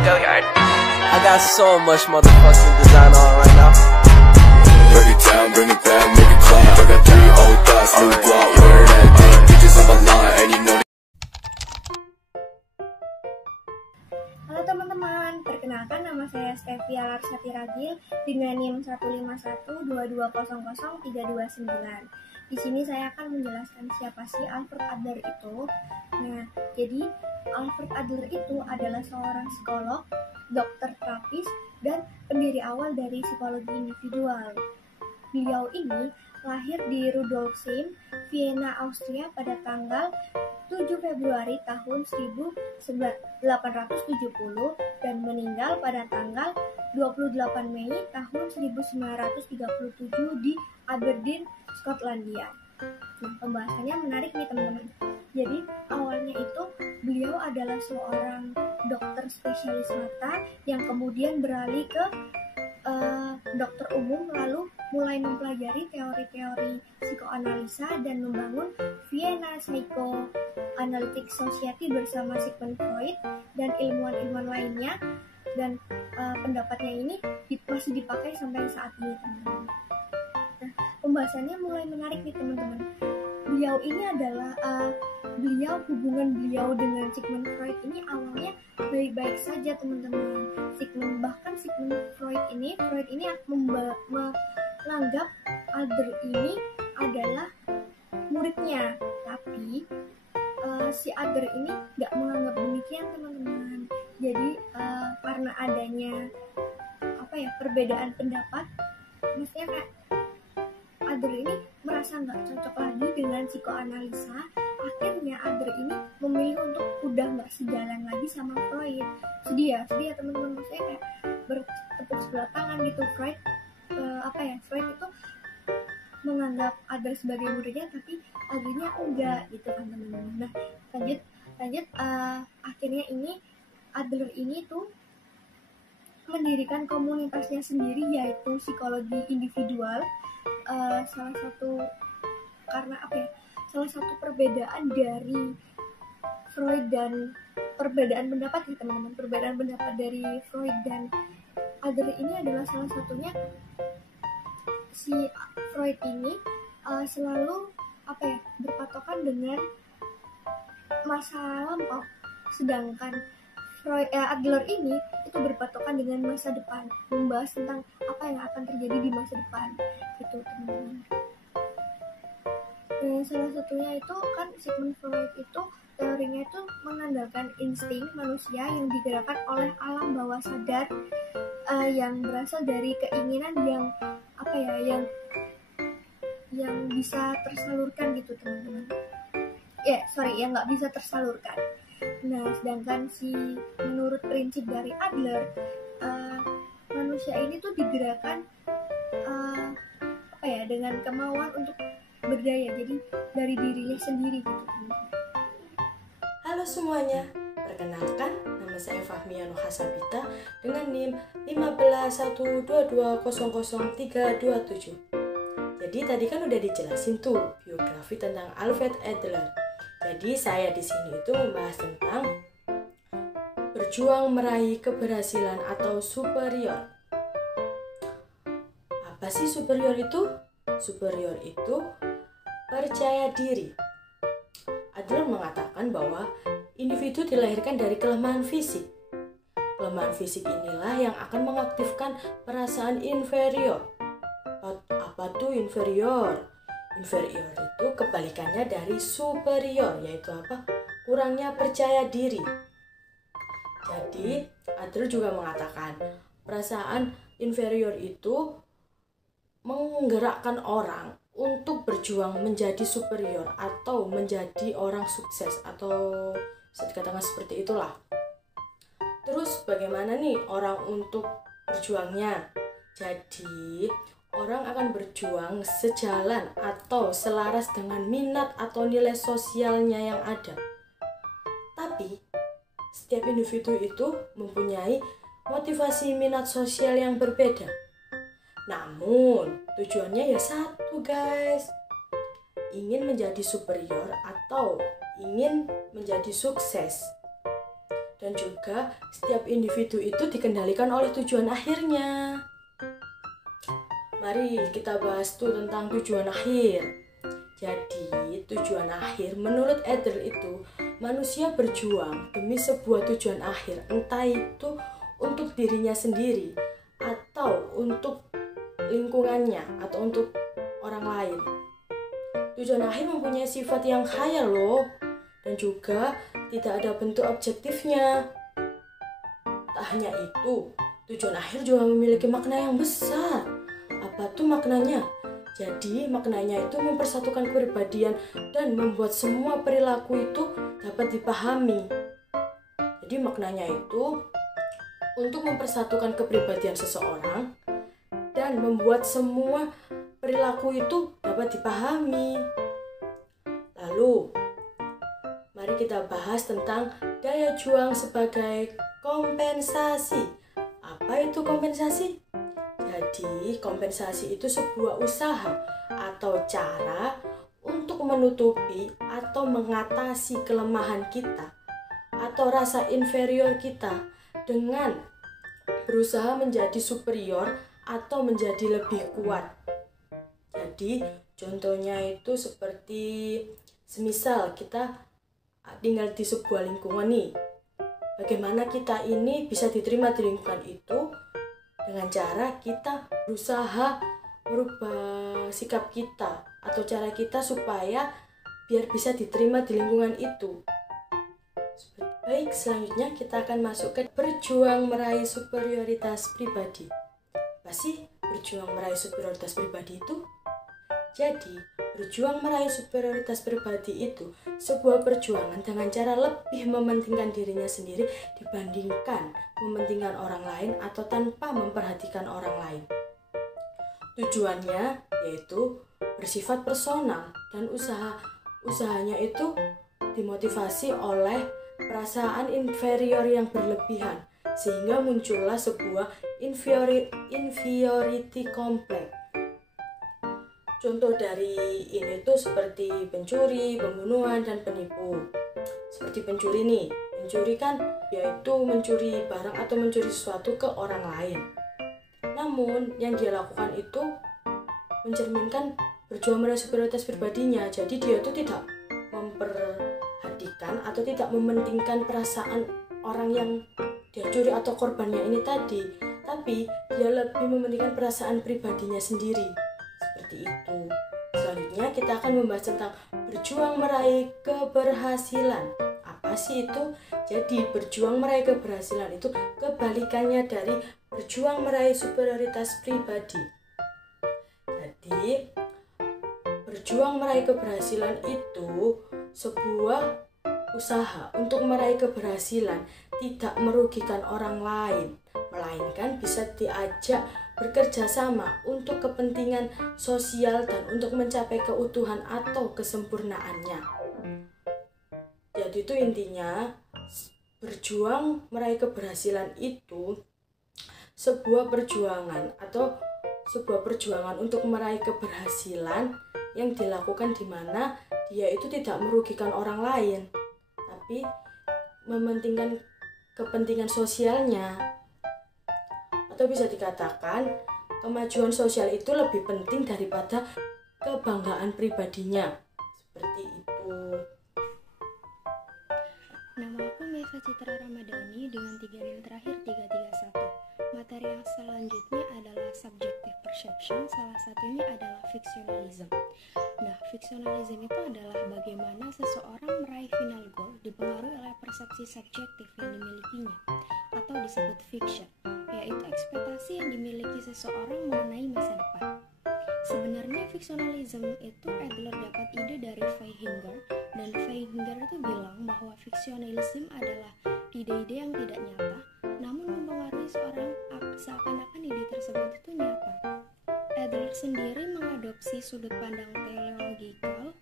I got so much motherfucking design on right now. Break it down, bring it back, make it clap. I got 3 old thoughts, new block, where that thing. Bitches on my line, and you know. Halo teman-teman, perkenalkan nama saya Stevia Larsati Ragil dengan NIM 15122000329. Di sini saya akan menjelaskan siapa sih Alfred Adler itu. Nah, jadi Alfred Adler itu adalah seorang psikolog, dokter terapis, dan pendiri awal dari psikologi individual. Beliau ini lahir di Rudolfsheim, Vienna, Austria pada tanggal 7 Februari tahun 1870 dan meninggal pada tanggal 28 Mei tahun 1937 di Aberdeen, Skotlandia. Nah, pembahasannya menarik nih teman-teman. Jadi awalnya itu beliau adalah seorang dokter spesialis mata yang kemudian beralih ke dokter umum, lalu mulai mempelajari teori-teori psikoanalisa dan membangun Vienna Psychoanalytic Society bersama Sigmund Freud dan ilmuwan-ilmuwan lainnya, dan pendapatnya ini masih dipakai sampai saat ini teman-teman. Nah, pembahasannya mulai menarik nih teman-teman. Beliau ini adalah hubungan beliau dengan Sigmund Freud ini awalnya baik-baik saja teman-teman. Sigmund Freud ini menganggap Adler ini adalah muridnya, tapi si Adler ini nggak menganggap demikian teman-teman. Jadi karena adanya perbedaan pendapat, maksudnya kayak Adler ini merasa nggak cocok lagi dengan psikoanalisa. Akhirnya Adler ini memilih untuk udah nggak sejalan lagi sama Freud. Sedih ya teman-teman, maksudnya kayak bertepuk sebelah tangan gitu. Freud itu menganggap Adler sebagai muridnya, tapi Adlernya enggak gitu kan teman-teman. Nah, lanjut akhirnya ini Adler ini tuh mendirikan komunitasnya sendiri, yaitu psikologi individual. Salah satu perbedaan dari Freud dan perbedaan pendapat ya teman-teman, perbedaan pendapat dari Freud dan Adler ini adalah salah satunya si Freud ini selalu berpatokan dengan masa lampau, sedangkan Adler ini itu berpatokan dengan masa depan, membahas tentang apa yang akan terjadi di masa depan gitu teman-teman. Salah satunya itu kan Sigmund Freud itu teorinya itu mengandalkan insting manusia yang digerakkan oleh alam bawah sadar yang berasal dari keinginan yang bisa tersalurkan gitu teman-teman. Yang nggak bisa tersalurkan. Nah, sedangkan menurut prinsip dari Adler, manusia ini tuh digerakkan dengan kemauan untuk berdaya, jadi dari dirinya sendiri gitu. Halo semuanya, perkenalkan nama saya Fahmia Nuhasabita dengan NIM 1512200327. Jadi tadi kan udah dijelasin tuh biografi tentang Alfred Adler. Jadi saya di sini itu membahas tentang berjuang meraih keberhasilan atau superior. Apa sih superior itu? Superior itu percaya diri. Adler mengatakan bahwa individu dilahirkan dari kelemahan fisik. Kelemahan fisik inilah yang akan mengaktifkan perasaan inferior. Apa tuh inferior? Inferior itu kebalikannya dari superior, yaitu kurangnya percaya diri. Jadi Adler juga mengatakan perasaan inferior itu menggerakkan orang untuk berjuang menjadi superior atau menjadi orang sukses, atau bisa dikatakan seperti itulah. Terus bagaimana nih orang untuk berjuangnya? Jadi orang akan berjuang sejalan atau selaras dengan minat atau nilai sosialnya yang ada. Tapi setiap individu itu mempunyai motivasi minat sosial yang berbeda. Namun tujuannya ya satu guys, ingin menjadi superior atau ingin menjadi sukses. Dan juga setiap individu itu dikendalikan oleh tujuan akhirnya. Mari kita bahas tuh tentang tujuan akhir. Jadi tujuan akhir menurut Adler itu manusia berjuang demi sebuah tujuan akhir, entah itu untuk dirinya sendiri atau untuk lingkungannya atau untuk orang lain. Tujuan akhir mempunyai sifat yang khayal loh, dan juga tidak ada bentuk objektifnya. Tak hanya itu, tujuan akhir juga memiliki makna yang besar. Apa tuh maknanya? Jadi maknanya itu mempersatukan kepribadian dan membuat semua perilaku itu dapat dipahami. Jadi maknanya itu untuk mempersatukan kepribadian seseorang dan membuat semua perilaku itu dapat dipahami. Lalu, mari kita bahas tentang daya juang sebagai kompensasi. Apa itu kompensasi? Jadi, kompensasi itu sebuah usaha atau cara untuk menutupi atau mengatasi kelemahan kita atau rasa inferior kita dengan berusaha menjadi superior atau menjadi lebih kuat. Jadi, contohnya itu seperti semisal kita tinggal di sebuah lingkungan nih. Bagaimana kita ini bisa diterima di lingkungan itu? Dengan cara kita berusaha merubah sikap kita atau cara kita supaya biar bisa diterima di lingkungan itu. Baik, selanjutnya kita akan masuk ke berjuang meraih superioritas pribadi. Apa sih berjuang meraih superioritas pribadi itu? Jadi, berjuang meraih superioritas pribadi itu sebuah perjuangan dengan cara lebih mementingkan dirinya sendiri dibandingkan mementingkan orang lain atau tanpa memperhatikan orang lain. Tujuannya yaitu bersifat personal dan usahanya itu dimotivasi oleh perasaan inferior yang berlebihan sehingga muncullah sebuah inferiority complex. Contoh dari ini tuh seperti pencuri, pembunuhan, dan penipu. Seperti pencuri nih, pencuri kan yaitu mencuri barang atau mencuri sesuatu ke orang lain. Namun yang dia lakukan itu mencerminkan berjuang meraih superioritas pribadinya. Jadi dia tuh tidak memperhatikan atau tidak mementingkan perasaan orang yang dia curi atau korbannya ini tadi, tapi dia lebih mementingkan perasaan pribadinya sendiri. Seperti itu. Selanjutnya kita akan membahas tentang berjuang meraih keberhasilan. Apa sih itu? Jadi berjuang meraih keberhasilan itu kebalikannya dari berjuang meraih superioritas pribadi. Jadi berjuang meraih keberhasilan itu sebuah usaha untuk meraih keberhasilan tidak merugikan orang lain, melainkan bisa diajak bekerja sama untuk kepentingan sosial dan untuk mencapai keutuhan atau kesempurnaannya. Jadi itu intinya, berjuang meraih keberhasilan itu sebuah perjuangan atau sebuah perjuangan untuk meraih keberhasilan yang dilakukan di mana dia itu tidak merugikan orang lain, tapi mementingkan kepentingan sosialnya. Atau bisa dikatakan kemajuan sosial itu lebih penting daripada kebanggaan pribadinya. Seperti itu. Nama aku Mesa Citra Ramadhani dengan 3 NIM terakhir 331. Materi yang selanjutnya adalah subjective perception, salah satunya adalah fictionalism. Nah, fictionalism itu adalah bagaimana seseorang meraih final goal dipengaruhi oleh persepsi subjektif yang dimilikinya, atau disebut fiction, yaitu ekspektasi yang dimiliki seseorang mengenai masa depan. Sebenarnya fictionalism itu Adler dapat ide dari Feihinger, dan Feihinger itu bilang bahwa fictionalism adalah ide-ide yang tidak nyata, namun mempengaruhi seorang seakan-akan ide tersebut itu nyata. Adler sendiri mengadopsi sudut pandang teleologikal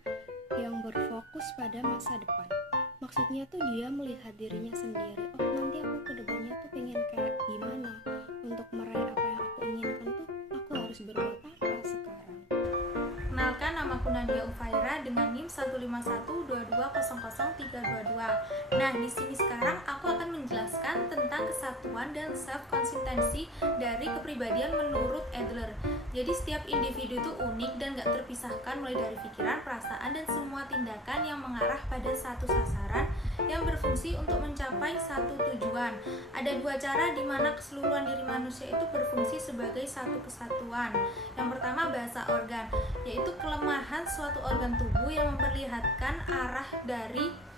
yang berfokus pada masa depan. Maksudnya tuh dia melihat dirinya sendiri, oh nanti aku ke depannya tuh pengen kayak gimana, untuk meraih apa yang aku inginkan tuh aku harus berbuat apa sekarang. Kenalkan, namaku Nadia Ufaira dengan NIM 15122000322. Nah, di sini sekarang aku akan menjelaskan kemauan dan self-konsistensi dari kepribadian menurut Adler. Jadi setiap individu itu unik dan gak terpisahkan mulai dari pikiran, perasaan, dan semua tindakan yang mengarah pada satu sasaran yang berfungsi untuk mencapai satu tujuan. Ada dua cara di mana keseluruhan diri manusia itu berfungsi sebagai satu kesatuan. Yang pertama bahasa organ, yaitu kelemahan suatu organ tubuh yang memperlihatkan arah dari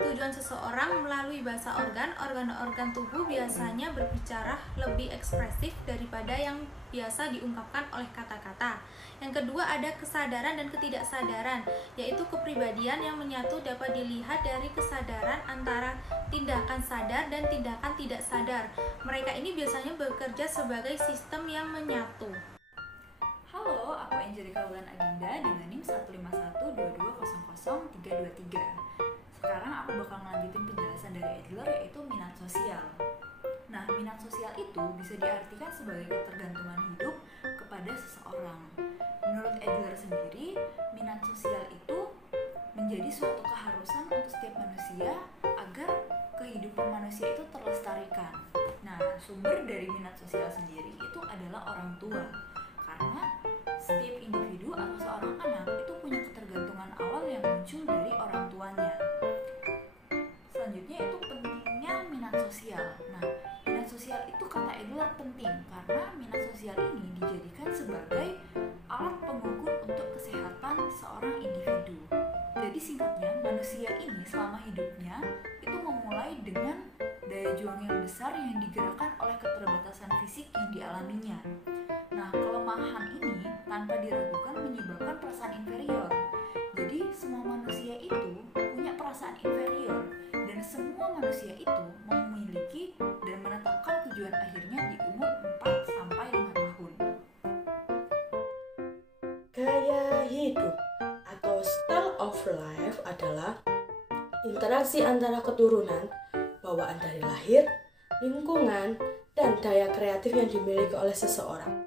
tujuan seseorang melalui bahasa organ. Organ-organ tubuh biasanya berbicara lebih ekspresif daripada yang biasa diungkapkan oleh kata-kata. Yang kedua ada kesadaran dan ketidaksadaran, yaitu kepribadian yang menyatu dapat dilihat dari kesadaran antara tindakan sadar dan tindakan tidak sadar. Mereka ini biasanya bekerja sebagai sistem yang menyatu. Halo, aku Angelika Wulan Adinda dengan NIM 15122000323. Sekarang aku bakal melanjutin penjelasan dari Adler, yaitu minat sosial. Nah, minat sosial itu bisa diartikan sebagai ketergantungan hidup kepada seseorang. Menurut Adler sendiri, minat sosial itu menjadi suatu keharusan untuk setiap manusia agar kehidupan manusia itu terlestarikan. Nah, sumber dari minat sosial sendiri itu adalah orang tua. Karena setiap individu atau seorang anak itu punya ketergantungan awal yang muncul dari orang tuanya. Selanjutnya itu pentingnya minat sosial. Nah, minat sosial itu kata Adler penting karena minat sosial ini dijadikan sebagai alat pengukur untuk kesehatan seorang individu. Jadi singkatnya, manusia ini selama hidupnya itu memulai dengan daya juang yang besar yang digerakkan oleh keterbatasan fisik yang dialaminya. Nah, kelemahan ini tanpa diragukan menyebabkan perasaan inferior. Jadi, semua manusia itu punya perasaan inferior dan semua manusia itu memiliki dan menetapkan tujuan akhirnya di umur 4-5 tahun. Gaya hidup atau style of life adalah interaksi antara keturunan, bawaan dari lahir, lingkungan, dan daya kreatif yang dimiliki oleh seseorang.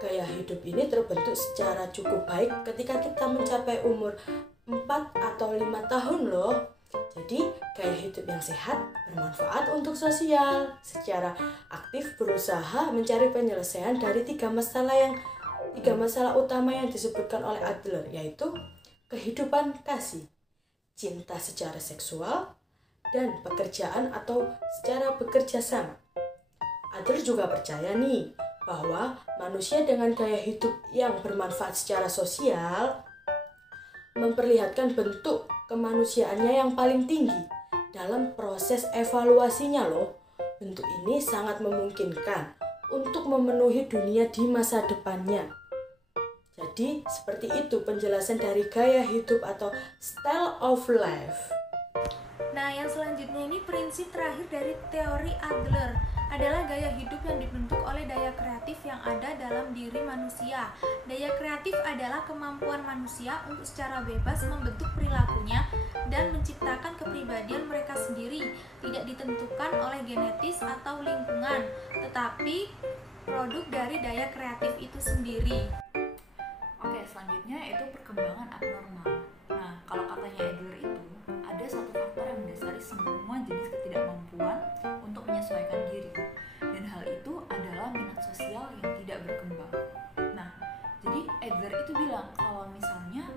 Gaya hidup ini terbentuk secara cukup baik ketika kita mencapai umur 4 atau 5 tahun loh. Jadi, gaya hidup yang sehat bermanfaat untuk sosial. Secara aktif berusaha mencari penyelesaian dari tiga masalah utama yang disebutkan oleh Adler, yaitu kehidupan kasih, cinta secara seksual, dan pekerjaan atau secara bekerja sama. Adler juga percaya nih bahwa manusia dengan gaya hidup yang bermanfaat secara sosial memperlihatkan bentuk kemanusiaannya yang paling tinggi dalam proses evaluasinya loh. Bentuk ini sangat memungkinkan untuk memenuhi dunia di masa depannya. Jadi seperti itu penjelasan dari gaya hidup atau style of life. Nah, yang selanjutnya ini prinsip terakhir dari teori Adler adalah gaya hidup yang dibentuk oleh daya kreatif yang ada dalam diri manusia. Daya kreatif adalah kemampuan manusia untuk secara bebas membentuk perilakunya dan menciptakan kepribadian mereka sendiri, tidak ditentukan oleh genetis atau lingkungan, tetapi produk dari daya kreatif itu sendiri. Oke, selanjutnya itu perkembangan abnormal. Nah, kalau katanya Adler itu ada satu faktor yang mendasari semua jenis ketidakmampuan untuk menyesuaikan diri, dan hal itu adalah minat sosial yang tidak berkembang. Nah, jadi Adler itu bilang kalau misalnya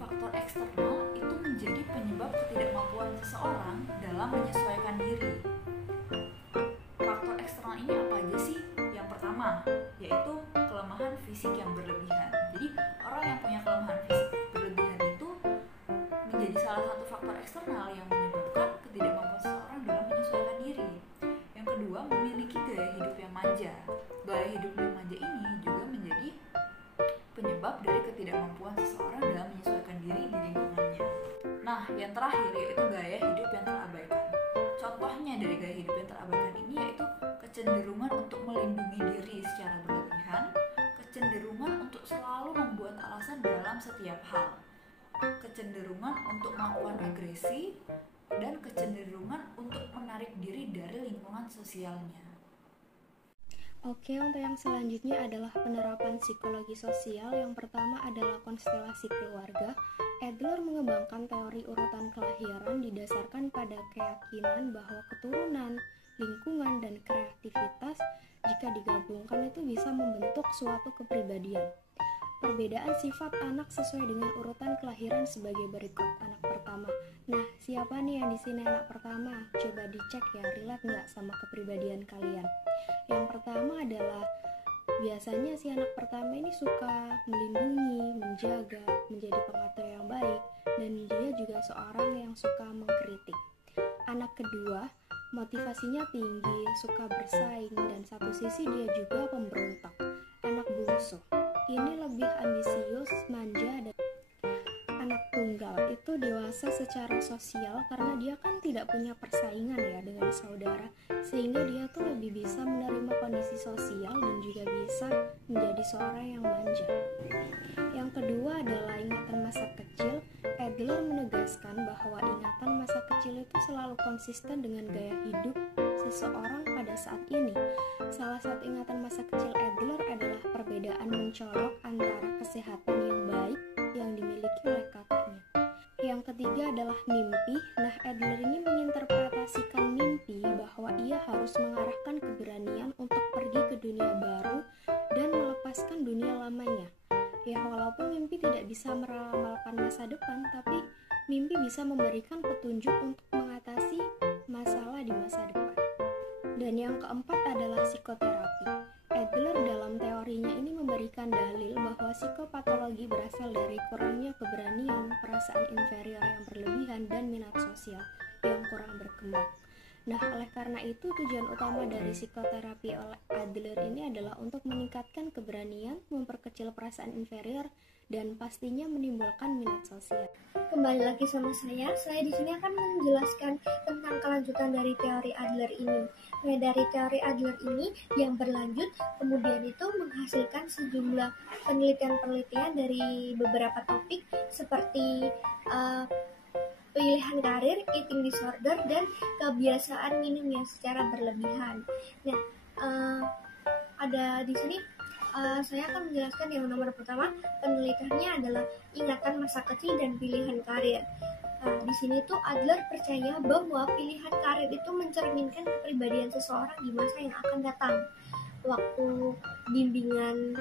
faktor eksternal itu menjadi penyebab ketidakmampuan seseorang dalam menyesuaikan diri. Faktor eksternal ini apa aja sih? Yang pertama, yaitu kelemahan fisik yang berlebihan. Jadi, orang yang punya kelemahan fisik berlebihan itu menjadi salah satu faktor eksternal yang menyebabkan ketidakmampuan seseorang dalam menyesuaikan diri. Yang kedua, memiliki gaya hidup yang manja. Gaya hidup yang manja ini juga menjadi penyebab dari ketidakmampuan seseorang dalam menyesuaikan diri di lingkungannya. Nah, yang terakhir yaitu gaya hidup yang terabaikan. Contohnya dari gaya hidup yang terabaikan ini yaitu kecenderungan untuk melindungi diri secara berlebihan, kecenderungan untuk selalu membuat alasan dalam setiap hal, kecenderungan untuk melakukan agresi, dan kecenderungan untuk menarik diri dari lingkungan sosialnya. Oke, untuk yang selanjutnya adalah penerapan psikologi sosial. Yang pertama adalah konstelasi keluarga. Adler mengembangkan teori urutan kelahiran didasarkan pada keyakinan bahwa keturunan, lingkungan, dan kreativitas jika digabungkan itu bisa membentuk suatu kepribadian. Perbedaan sifat anak sesuai dengan urutan kelahiran sebagai berikut. Anak pertama. Nah, siapa nih yang di sini anak pertama? Coba dicek ya, relate nggak sama kepribadian kalian. Yang pertama adalah biasanya si anak pertama ini suka melindungi, menjaga, menjadi pengatur yang baik, dan dia juga seorang yang suka mengkritik. Anak kedua, motivasinya tinggi, suka bersaing, dan satu sisi dia juga pemberontak. Anak bungsu, ini lebih ambisius, manja, dan anak tunggal itu dewasa secara sosial karena dia kan tidak punya persaingan ya dengan saudara, sehingga dia tuh lebih bisa menerima kondisi sosial dan juga bisa menjadi seorang yang manja. Yang kedua adalah ingatan masa kecil. Adler menegaskan bahwa ingatan masa kecil itu selalu konsisten dengan gaya hidup seseorang pada saat ini. Salah satu ingatan masa kecil Adler adalah perbedaan mencolok antara kesehatan yang baik yang dimiliki oleh kakaknya. Yang ketiga adalah mimpi. Nah, Adler ini menginterpretasikan mimpi bahwa ia harus mengarahkan keberanian untuk pergi ke dunia baru dan melepaskan dunia lamanya. Ya, walaupun mimpi tidak bisa meramalkan masa depan, tapi mimpi bisa memberikan petunjuk untuk mengatasi masalah di masa depan. Dan yang keempat adalah psikoterapi. Adler dalam teorinya ini memberikan dalil bahwa psikopatologi berasal dari kurangnya keberanian, perasaan inferior yang berlebihan, dan minat sosial yang kurang berkembang. Nah, oleh karena itu tujuan utama dari psikoterapi oleh Adler ini adalah untuk meningkatkan keberanian, memperkecil perasaan inferior, dan pastinya menimbulkan minat sosial. Kembali lagi sama saya di sini akan menjelaskan tentang kelanjutan dari teori Adler ini. Nah, dari teori Adler ini yang berlanjut kemudian itu menghasilkan sejumlah penelitian-penelitian dari beberapa topik seperti pilihan karir, eating disorder, dan kebiasaan minum yang secara berlebihan. Nah, ada di sini saya akan menjelaskan yang nomor pertama, penelitiannya adalah ingatan masa kecil dan pilihan karir. Di sini tuh Adler percaya bahwa pilihan karir itu mencerminkan kepribadian seseorang di masa yang akan datang. Waktu bimbingan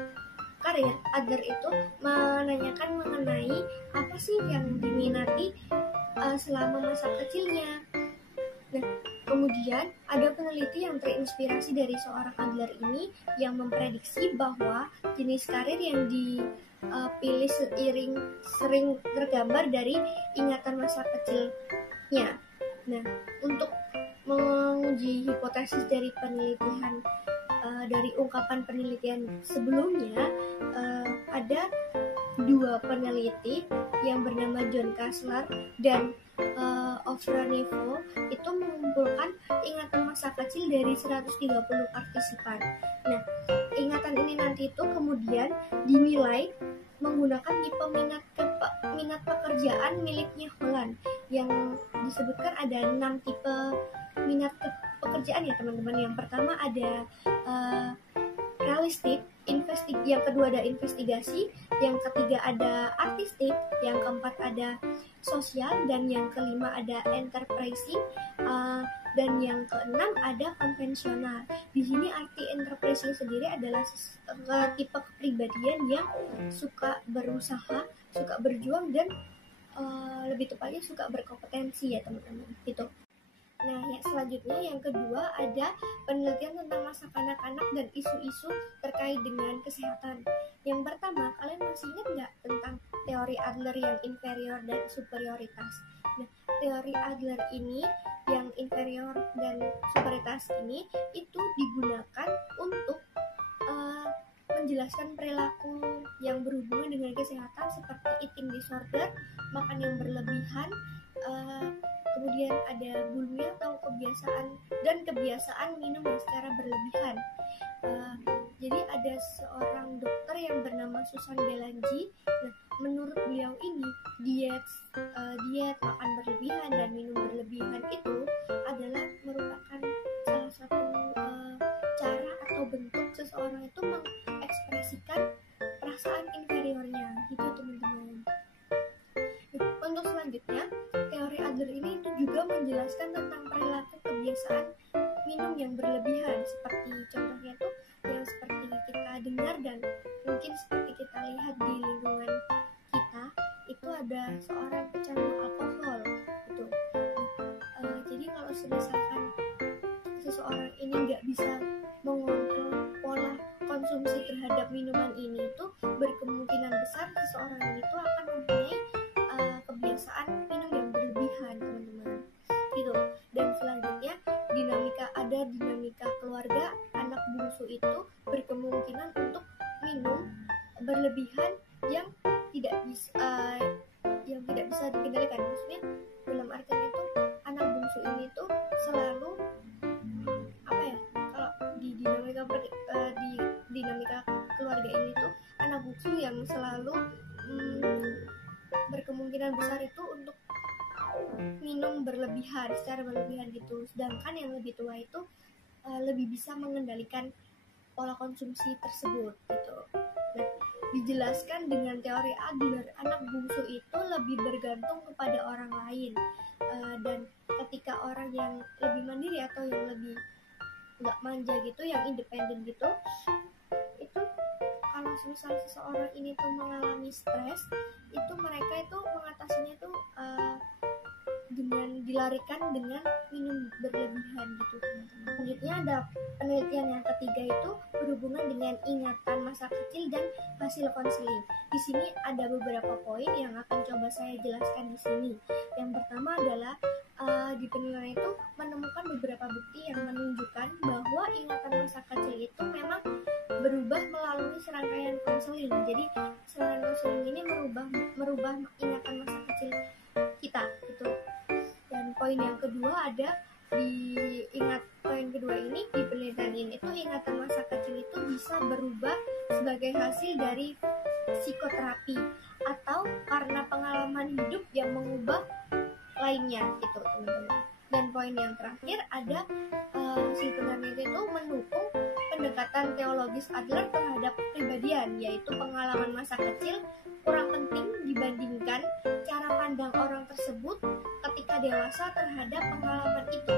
karir, Adler itu menanyakan mengenai apa sih yang diminati selama masa kecilnya. Nah, kemudian ada peneliti yang terinspirasi dari seorang Adler ini yang memprediksi bahwa jenis karir yang dipilih sering tergambar dari ingatan masa kecilnya. Nah, untuk menguji hipotesis dari penelitian dari ungkapan penelitian sebelumnya, ada dua peneliti yang bernama John Kastler dan Ofranivo itu mengumpulkan ingatan masa kecil dari 130 partisipan. Nah, ingatan ini nanti itu kemudian dinilai menggunakan tipe minat pekerjaan miliknya Holland yang disebutkan ada 6 tipe minat pekerjaan ya teman-teman. Yang pertama ada realistik, yang kedua ada investigasi, yang ketiga ada artistik, yang keempat ada sosial, dan yang kelima ada enterprising, dan yang keenam ada konvensional. Di sini arti enterprising sendiri adalah tipe kepribadian yang suka berusaha, suka berjuang, dan lebih tepatnya suka berkompetensi ya teman-teman. Itu. Nah, yang selanjutnya yang kedua ada penelitian tentang masa kanak-kanak dan isu-isu terkait dengan kesehatan. Yang pertama, kalian masih ingat nggak tentang teori Adler yang inferior dan superioritas? Nah, teori Adler ini yang inferior dan superioritas ini itu digunakan untuk menjelaskan perilaku yang berhubungan dengan kesehatan seperti eating disorder, makan yang berlebihan, kemudian ada bulimia atau kebiasaan minum yang secara berlebihan. Jadi ada seorang dokter yang bernama Susan Belangi. Nah, menurut beliau ini diet makan berlebihan dan minum berlebihan itu adalah merupakan salah satu cara atau bentuk seseorang itu mengekspresikan perasaan inferiornya gitu teman-teman. Untuk selanjutnya teori Adler ini itu juga menjelaskan tentang perilaku kebiasaan minum yang berlebihan, seperti contohnya tuh yang seperti kita dengar dan mungkin seperti kita lihat di lingkungan kita, itu ada seorang pecandu alkohol gitu. Jadi kalau misalkan seseorang ini nggak bisa mengontrol pola konsumsi terhadap minuman ini, itu berkemungkinan besar seseorang itu akan mempunyai kebiasaan minum yang berlebihan, teman-teman gitu. Dan selanjutnya dinamika keluarga. Anak bungsu itu berkemungkinan untuk minum berlebihan yang tidak bisa dikendalikan. Maksudnya dalam artian itu anak bungsu ini tuh selalu kalau di dinamika keluarga ini tuh anak bungsu yang selalu berkemungkinan besar itu untuk minum secara berlebihan gitu. Sedangkan yang lebih tua itu lebih bisa mengendalikan pola konsumsi tersebut gitu. Nah, dijelaskan dengan teori Adler, anak bungsu itu lebih bergantung kepada orang lain, dan ketika orang yang lebih mandiri atau yang lebih nggak manja gitu, yang independen gitu, itu kalau misalnya seseorang ini tuh mengalami stres, itu mereka itu mengatasinya tuh dengan dilarikan dengan minum berlebihan gitu, teman-teman. Selanjutnya ada penelitian yang ketiga, itu berhubungan dengan ingatan masa kecil dan hasil konseling. Di sini ada beberapa poin yang akan coba saya jelaskan di sini. Yang pertama adalah di penelitian itu menemukan beberapa bukti yang menunjukkan bahwa ingatan masa kecil itu memang berubah melalui serangkaian konseling. Jadi serangkaian konseling ini merubah ingatan masa kecil kita gitu. Dan poin yang kedua ada poin kedua ini di penelitian ini itu ingatan masa kecil itu bisa berubah sebagai hasil dari psikoterapi atau karena pengalaman hidup yang mengubah lainnya gitu, teman-teman. Dan poin yang terakhir ada si penelitian itu mendukung pendekatan teologis Adler terhadap kepribadian, yaitu pengalaman masa kecil kurang penting dibandingkan cara pandang orang tersebut ketika dewasa terhadap pengalaman itu.